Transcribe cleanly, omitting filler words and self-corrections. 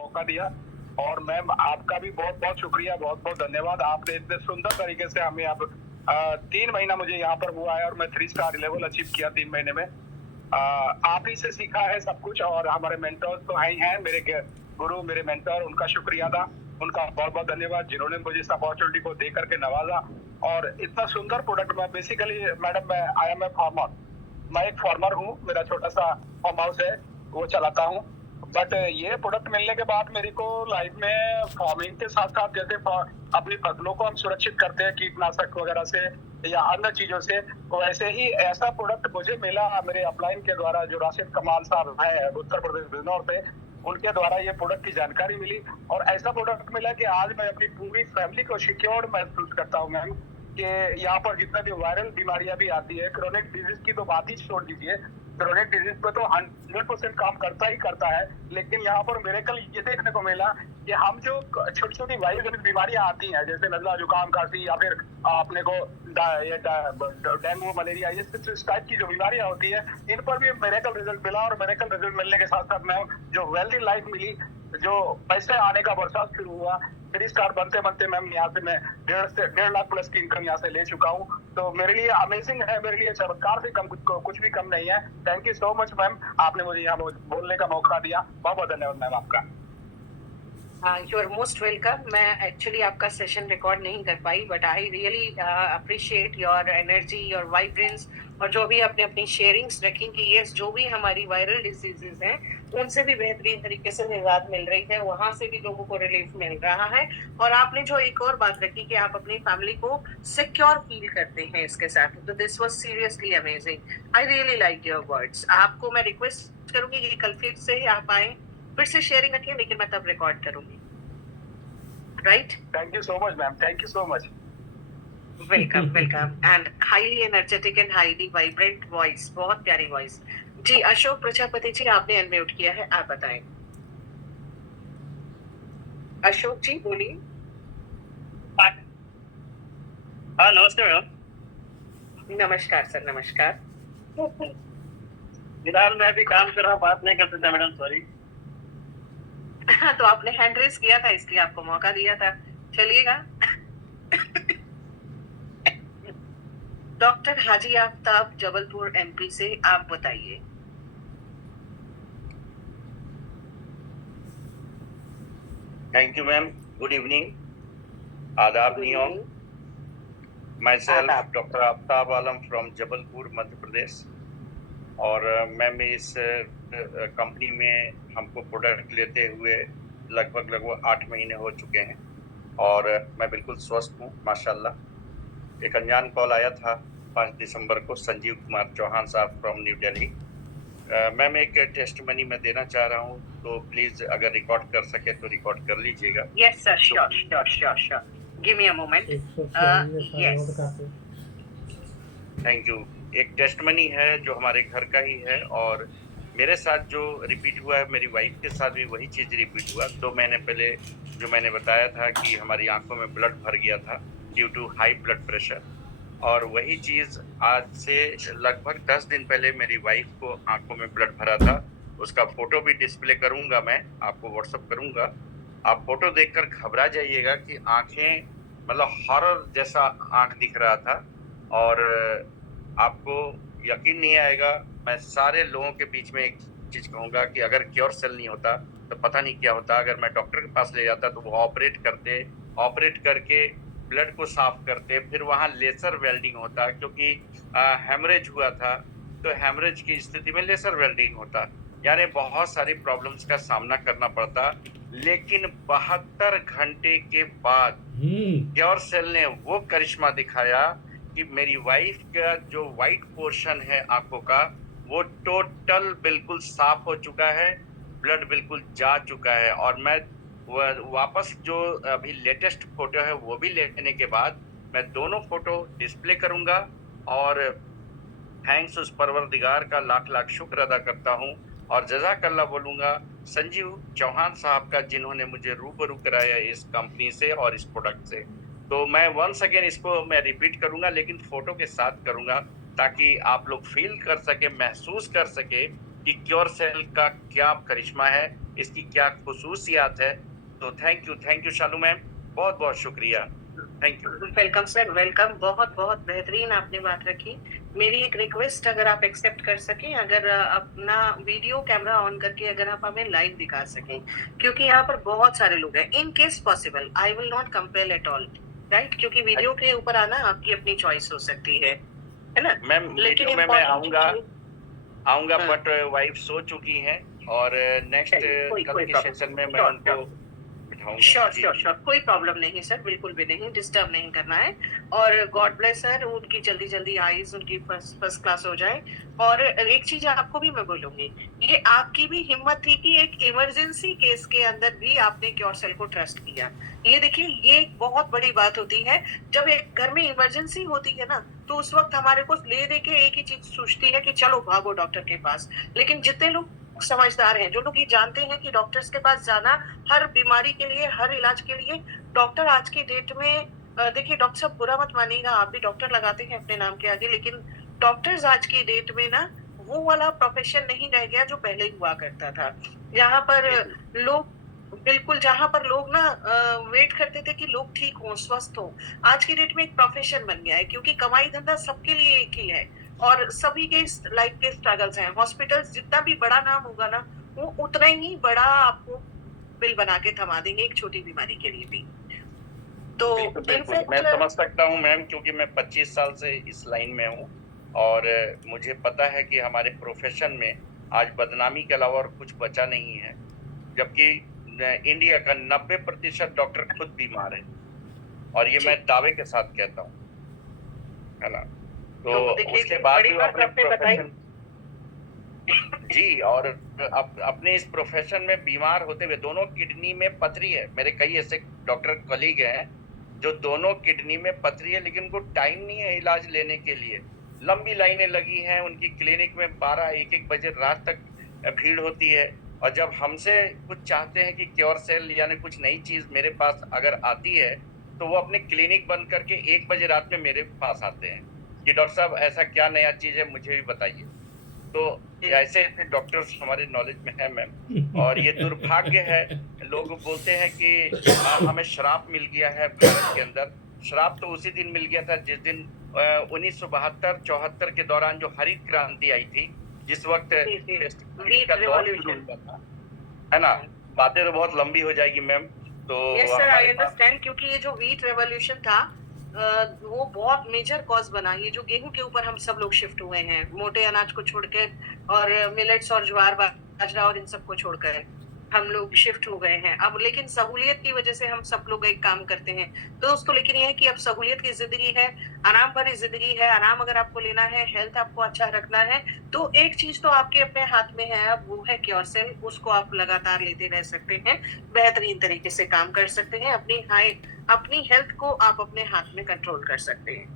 मौका दिया। और मैम आपका भी बहुत-बहुत शुक्रिया, बहुत-बहुत धन्यवाद। आपने इतने सुंदर तरीके से हमें अब 3 महीना मुझे यहाँ पर हुआ है और मैं 3 स्टार लेवल अचीव किया 3 महीने में। आप ही से सीखा है सब कुछ और हमारे मेंटर्स तो हैं ही हैं, मेरे गुरु, मेरे मेंटर, उनका शुक्रिया अदा, उनका बहुत-बहुत धन्यवाद जिन्होंने मुझे इस अपॉर्च्युनिटी को दे करके नवाज़ा और इतना सुंदर प्रोडक्ट। मैं बेसिकली मैडम मैं आई एम ए फार्मर। मैं एक फार्मर हूँ, मेरा छोटा-सा फार्म हाउस है, वो चलाता हूँ। बट ये प्रोडक्ट मिलने के बाद मेरे को लाइफ में फार्मिंग के साथ-साथ जैसे अपनी फसलों को हम सुरक्षित करते हैं कीटनाशक वगैरह से या अन्य चीज़ों से, वैसे ही ऐसा प्रोडक्ट मुझे मिला मेरे अपलाइन के द्वारा जो राशिद कमाल साहब हैं उत्तर प्रदेश बिजनौर से, उनके द्वारा ये प्रोडक्ट की जानकारी मिली और ऐसा प्रोडक्ट मिला कि आज मैं अपनी पूरी फैमिली को सिक्योर्ड महसूस करता हूँ मैम, कि यहाँ पर जितना भी वायरल बीमारियां भी आती है, क्रोनिक डिजीज की तो बात ही छोड़ दीजिए, क्रोनिक डिजीज पे तो 100% काम करता ही करता है। लेकिन यहाँ पर मिरेकल ये देखने को मिला कि हम जो छोटी-छोटी वायरल जनित बीमारियां आती हैं, जैसे नज़ला, जुकाम, खांसी या फिर अपने को डेंगू, मलेरिया, इस टाइप की जो बीमारियां होती है, इन पर भी मिरेकल रिजल्ट मिला और मिरेकल रिजल्ट मिलने के साथ-साथ मैं जो वेल्दी लाइफ मिली, जो पैसे आने का बरसात शुरू हुआ, 3 स्टार बनते-बनते मैम यहाँ से मैं 1.5 लाख प्लस की इनकम यहाँ से ले चुका हूँ। तो मेरे लिए अमेजिंग है, मेरे लिए चमत्कार से कम कुछ भी कम नहीं है। Thank you so much ma'am, आपने मुझे यहाँ बोलने का मौका दिया। बहुत-बहुत धन्यवाद मैम आपका। You are most welcome. मैं एक्चुअली आपका सेशन रिकॉर्ड नहीं कर पाई, but I really appreciate your energy, your vibrance और जो भी आपने अपनी शेयरिंग्स रखी कि यस, जो भी हमारी वायरल डिजीजेज हैं उनसे भी बेहतरीन तरीके से निजात मिल रही है, वहां से भी लोगों को रिलीफ मिल रहा है। और आपने जो एक और बात रखी कि आप अपनी फैमिली को सिक्योर फील करते हैं इसके साथ, तो this was seriously amazing. I really like your words. आपको मैं रिक्वेस्ट करूंगी कि कल फिर से आप आए, फिर से शेयरिंग रखिए, लेकिन मैं तब रिकॉर्ड करूंगी। Right? Thank you so much ma'am, thank you so much. Welcome welcome and highly energetic and highly vibrant voice, बहुत प्यारी वॉइस। जी अशोक प्रजापति जी, आपने अनम्यूट किया है, आप बताएं। अशोक जी बोलिए। हाँ नमस्ते मैम। नमस्कार सर, नमस्कार। फिलहाल मैं अभी काम कर रहा हूँ, बात नहीं कर सकता मैडम, सॉरी। तो आपने हैंड रेस किया था इसलिए आपको मौका दिया था, चलिएगा। डॉक्टर हाजी आफ्ताब जबलपुर एमपी से, आप बताइए। Thank you ma'am, good evening, आदाब नियोम। My doctor Aftab Alam from Jabalpur Madhya Pradesh. और मैम इस कंपनी में हमको प्रोडक्ट लेते हुए लगभग 8 महीने हो चुके हैं और मैं बिल्कुल स्वस्थ हूँ माशाल्लाह। एक अनजान कॉल आया था 5 दिसंबर को, संजीव कुमार चौहान साहब फ्रॉम न्यू दिल्ली। मैम एक टेस्ट मनी मैं देना चाह रहा हूँ, तो प्लीज अगर रिकॉर्ड कर सके तो रिकॉर्ड कर लीजिएगा। Yes sir, sure sure sure sure, give me a moment. Yes, thank you. एक टेस्ट मनी है जो हमारे घर का ही है और मेरे साथ जो रिपीट हुआ है, मेरी वाइफ के साथ भी वही चीज़ रिपीट हुआ। 2 महीने पहले जो मैंने बताया था कि हमारी आंखों में ब्लड भर गया था due to high blood pressure, और वही चीज़ आज से लगभग 10 दिन पहले मेरी वाइफ को आंखों में ब्लड भरा था। उसका फोटो भी डिस्प्ले करूंगा, मैं आपको व्हाट्सअप करूंगा। आप फोटो देखकर घबरा जाइएगा कि आंखें मतलब हॉरर जैसा आंख दिख रहा था और आपको यकीन नहीं आएगा। मैं सारे लोगों के बीच में एक चीज कहूंगा कि अगर क्योर सेल नहीं होता तो पता नहीं क्या होता। अगर मैं डॉक्टर के पास ले जाता तो वो ऑपरेट करते, ऑपरेट करके ब्लड को साफ करते, फिर वहां लेजर वेल्डिंग होता, क्योंकि हेमरेज हुआ था तो हेमरेज की स्थिति में लेजर वेल्डिंग होता, यानी बहुत सारी प्रॉब्लम्स का सामना करना पड़ता। लेकिन 72 घंटे के बाद क्योर सेल ने वो करिश्मा दिखाया कि मेरी वाइफ का जो व्हाइट पोर्शन है आंखों का वो टोटल बिल्कुल साफ हो चुका है, ब्लड बिल्कुल जा चुका है। और मैं वापस जो अभी लेटेस्ट फोटो है वो भी लेने के बाद मैं दोनों फोटो डिस्प्ले करूंगा और थैंक्स उस परवरदिगार का लाख लाख शुक्र अदा करता हूं और जज़ाकल्लाह बोलूंगा संजीव चौहान साहब का, जिन्होंने मुझे रूबरू कराया इस कंपनी से और इस प्रोडक्ट से। तो मैं वंस अगेन इसको मैं रिपीट करूंगा, लेकिन फोटो के साथ करूंगा ताकि आप लोग फील कर सके, महसूस कर सके कि क्योर सेल का क्या करिश्मा है। इसकी क्या खुसूसियात है। तो थैंक यू शालू मैम, बहुत बहुत शुक्रिया, thank you. Welcome sir, welcome. बहुत बहुत बेहतरीन आपने बात रखी। मेरी एक रिक्वेस्ट, अगर आप एक्सेप्ट कर सकें, अगर अपना वीडियो कैमरा ऑन करके अगर आप हमें लाइव दिखा सकें, क्योंकि यहाँ पर बहुत सारे लोग हैं। In case possible, I will not compel at all, right? क्योंकि वीडियो के ऊपर आना आपकी अपनी चॉइस हो सकती है ना? मैम लेकिन वीडियो में मैं इम्पोर्टेंट आऊंगा हाँ। बट वाइफ सो चुकी हैं और नेक्स्ट कोई कल कोई की प्रॉब्लम सेशन में मैं श्योर उनको बिठाऊंगा। श्योर जी श्योर श्योर, कोई प्रॉब्लम नहीं सर, बिल्कुल भी नहीं, डिस्टर्ब नहीं करना है। और गॉड ब्लेस सर, उनकी जल्दी जल्दी आईज उनकी फर्स्ट क्लास हो जाए। और एक चीज आपको भी मैं बोलूंगी, ये आपकी भी हिम्मत थी कि एक इमरजेंसी केस के अंदर भी आपने क्योरसेल को ट्रस्ट किया। ये देखिए, ये एक बहुत बड़ी बात होती है। जब एक घर में इमरजेंसी होती है ना, तो उस वक्त हमारे को ले दे के एक ही चीज सोचती है कि चलो भागो डॉक्टर के पास। लेकिन जितने लोग समझदार हैं, जो लोग ये जानते हैं कि डॉक्टर्स के पास जाना हर बीमारी के लिए, हर इलाज के लिए, डॉक्टर आज की डेट में देखिए डॉक्टर साहब, बुरा मत मानिएगा, आप भी डॉक्टर लगाते हैं अपने नाम के आगे, लेकिन डॉक्टर्स आज की डेट में ना वो वाला प्रोफेशन नहीं रह गया जो पहले हुआ करता था। जहाँ पर लोग बिल्कुल, जहाँ पर लोग ना वेट करते थे कि लोग ठीक हों, स्वस्थ हों। आज की डेट में एक प्रोफेशन बन गया है, क्योंकि कमाई धंधा सबके लिए एक ही है और सभी के लाइफ के स्ट्रगल्स हैं। हॉस्पिटल्स जितना भी बड़ा नाम होगा ना, वो उतना ही बड़ा आपको बिल बना के थमा देंगे एक छोटी बीमारी के लिए भी। तो बिल्कुल मैं समझ सकता हूँ मैम, क्योंकि मैं 25 साल से इस लाइन में हूँ और मुझे पता है कि हमारे प्रोफेशन में आज बदनामी के अलावा और कुछ बचा नहीं है। जबकि इंडिया का 90% डॉक्टर खुद बीमार है और ये मैं दावे के साथ कहता हूँ, है ना? तो उसके बाद भी अपने प्रोफेशन जी, और अपने इस प्रोफेशन में बीमार होते हुए, दोनों किडनी में पथरी है। मेरे कई ऐसे डॉक्टर कलीग हैं जो दोनों किडनी में पथरी है, लेकिन उनको टाइम नहीं है इलाज लेने के लिए। लंबी लाइनें लगी हैं उनकी क्लिनिक में, 12-1-1 बजे रात तक भीड़ होती है। और जब हमसे कुछ चाहते हैं कि क्योरसेल यानी कुछ नई चीज मेरे पास अगर आती है, तो वो अपने क्लिनिक बंद करके 1 बजे रात में मेरे पास आते हैं कि डॉक्टर साहब ऐसा क्या नया चीज है, मुझे भी बताइए। तो ऐसे ऐसे डॉक्टर्स हमारे नॉलेज में है मैम, और ये दुर्भाग्य है। लोग बोलते हैं कि हमें श्राप मिल गया है भारत के अंदर। श्राप तो उसी दिन मिल गया था जिस दिन 1972-74 के दौरान जो हरित क्रांति आई थी, जिस वक्त का दौर शुरू हुआ था, है ना? बातें तो बहुत लंबी हो जाएगी मैम। तो यस सर, आई अंडरस्टैंड, क्योंकि ये जो व्हीट रेवोल्यूशन था वो बहुत मेजर कॉज बना। ये जो गेहूं के ऊपर हम सब लोग शिफ्ट हुए हैं, मोटे अनाज को छोड़कर, और मिलेट्स और ज्वार बाजरा और इन सबको छोड़कर हम लोग शिफ्ट हो गए हैं अब। लेकिन सहूलियत की वजह से हम सब लोग एक काम करते हैं। तो दोस्तों, लेकिन ये है कि अब सहूलियत की जिंदगी है, आराम भरी जिंदगी है। आराम अगर आपको लेना है, हेल्थ आपको अच्छा रखना है, तो एक चीज तो आपके अपने हाथ में है अब, वो है क्योरसेल। उसको आप लगातार लेते रह सकते हैं, बेहतरीन तरीके से काम कर सकते हैं। अपनी हेल्थ को आप अपने हाथ में कंट्रोल कर सकते हैं।